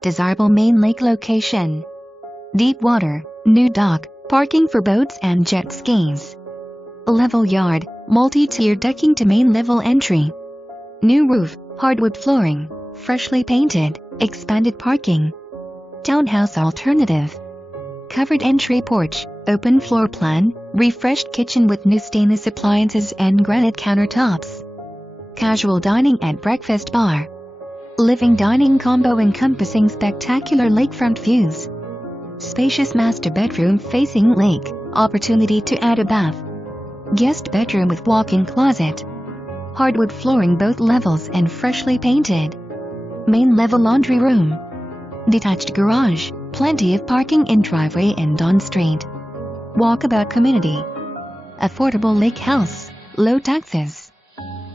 Desirable main lake location. Deep water, new dock, parking for boats and jet skis. Level yard, multi-tier decking to main level entry. New roof, hardwood flooring, freshly painted, expanded parking. Townhouse alternative. Covered entry porch, open floor plan, refreshed kitchen with new stainless appliances and granite countertops. Casual dining and breakfast bar. Living dining combo encompassing spectacular lakefront views. Spacious master bedroom facing lake, opportunity to add a bath. Guest bedroom with walk-in closet. Hardwood flooring both levels and freshly painted. Main level laundry room. Detached garage, plenty of parking in driveway and on street. Walkabout community. Affordable lake house, low taxes.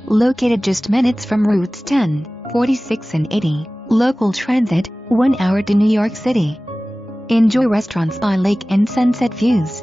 Located just minutes from routes 10, 46 and 80, local transit, 1 hour to New York City. Enjoy restaurants by lake and sunset views.